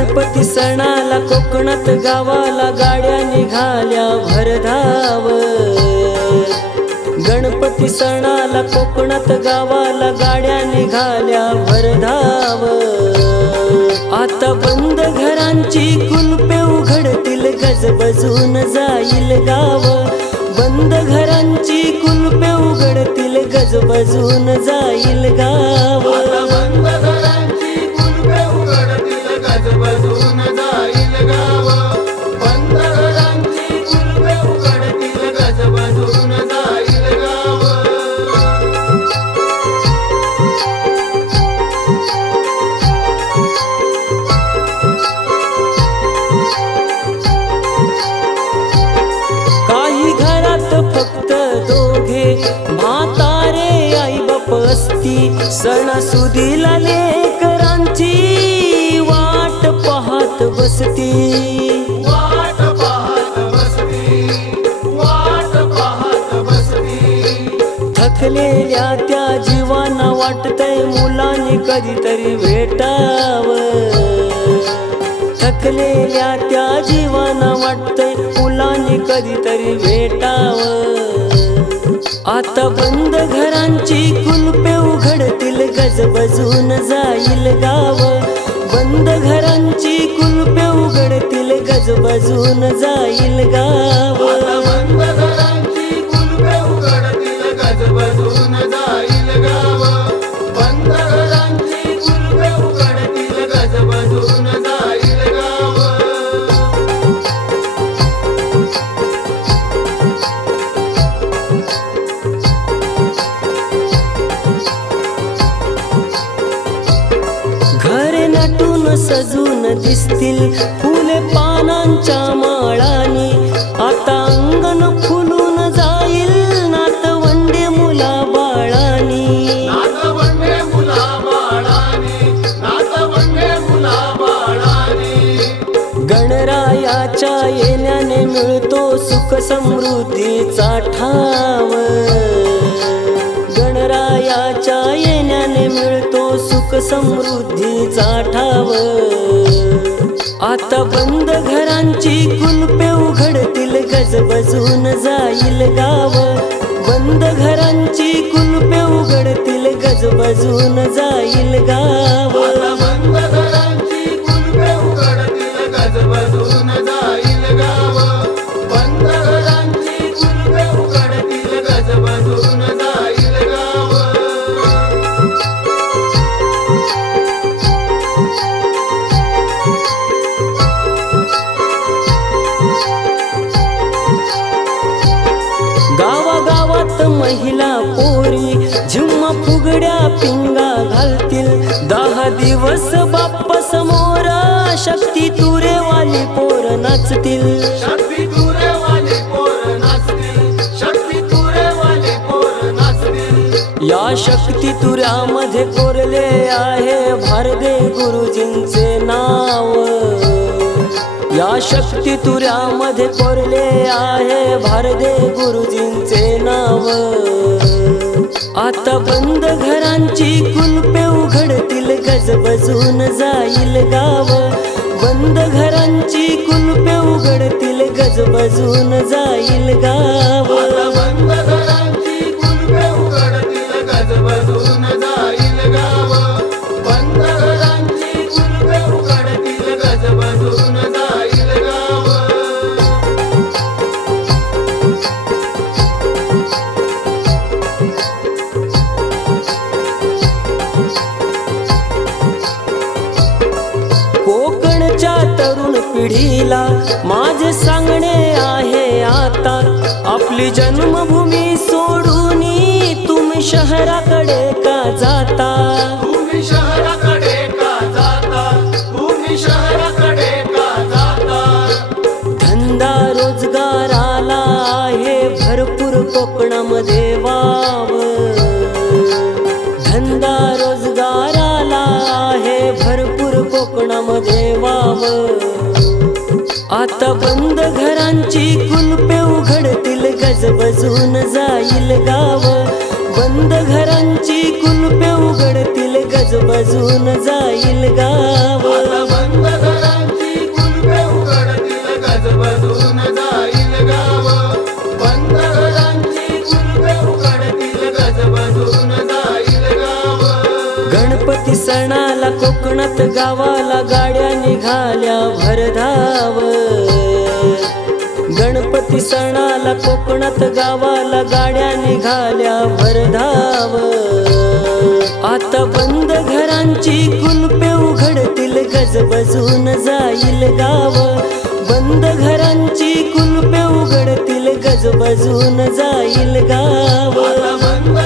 गणपती सणाला कोकणात गावाला गाड्या निघाल्या भरधाव। गणपती सणाला कोकणात गावाला गाड्या निघाल्या भरधाव। आता बंद घरांची कुलपे उघडतील गजबजून जाईल गाव। बंद घरांची कुलपे उघडतील गजबजून जाईल गाव। बंद घरांची कुलपे उघडतील गजबजून जाईल गाव। बंद घरांची कुलपे उघडतील गजबजून जाईल गाव। काही घरात फक्त दोघे म्हातारे आई बाप असती। सणासुदीला लेकरांची वाट पाहत बसती। वाट पाहत बसती, वाट पाहत बसती। थकलेल्या त्या जीवांना वाटतंय मुलांनी कधीतरी भेटावं। थकलेल्या त्या जीवांना वाटतंय मुलांनी कधीतरी भेटावं। आता बंद घरांची कुलपे उघडतील गजबजून जाईल गाव। बंद घरांची कुलपे उघडतील गजबजून जाईल गाव। बंद घरांची कुलपे उघडतील गजबजून जाईल गाव। बंद घरांची कुलपे उघडतील गजबजून जाईल गाव। घरे नटून सजून दिसतील फुले पानांच्या माळानी। आता अंगण फुलून जाईल नातवंडे मुला बाळानी। नातवंडे मुला बाळानी, नातवंडे मुला बाळानी। गणरायाच्या येण्याने मिळतो सुख समृद्धीचा ठाव। गणरायाच्या येण्याने मिळतो सुख समृद्धीचा ठाव। आता बंद घरांची कुलपे उघडतील गजबजून जाईल गाव। बंद घरांची कुलपे उघडतील गजबजून जाईल गाव। बंद घरांची कुलपे उघडतील गजबजून जाईल गाव। बंद घरांची कुलपे उघडतील गजबजून जाईल गाव। गावागावात महिला पोरी झिम्मा फुगड्या पिंगा घालतील। 10 दिवस बाप्पा समोर शक्ती तुरेवाली पोर नाचतील। शक्ती तुरेवाली पोर नाचतील, शक्ती तुरेवाली पोर नाचतील। या शक्ती तुऱ्यामध्ये कोरले आहे भारदे गुरुजींचे नाव। या शक्ती तुऱ्यामध्ये कोरले आहे भारदे गुरुजींचे नाव। आता बंद घरांची कुलपे उघडतील गजबजून जाईल गाव। बंद घरांची कुलपे उघडतील गजबजून जाईल गाव। बंद घरांची कुलपे उघडतील गजबजून जाईल गाव। बंद घरांची कुलपे उघडतील गजबजून जाईल गाव। कोकणच्या तरुण पिढीला माझे सांगणे आहे आता। आपली जन्मभूमी सोडून तुम्ही शहराकडे का जाता? तुम्ही शहराकडे का जाता? तुम्ही शहराकडे का जाता? धंदा रोजगाराला आहे भरपूर कोकणामध्ये वाव। धंदा रोजगाराला आहे भरपूर कोकणामध्ये वाव। आता बंद घरांची कुलपे उघडतील गजबजून जाईल गाव। बंद घरांची कुलपे उघडतील गजबजून जाईल गाव। बंद घरांची गणपती सणाला कोकणात गावाला गाड्या निघाल्या भरधाव गणपती सणाला कोकणात गावाला गाड्या निघाल्या भरधाव आता बंद घरांची कुलपे उघडतील गजबजून जाईल गाव बंद घरांची कुलपे उघडतील गजबजून जाईल गाव आता बंद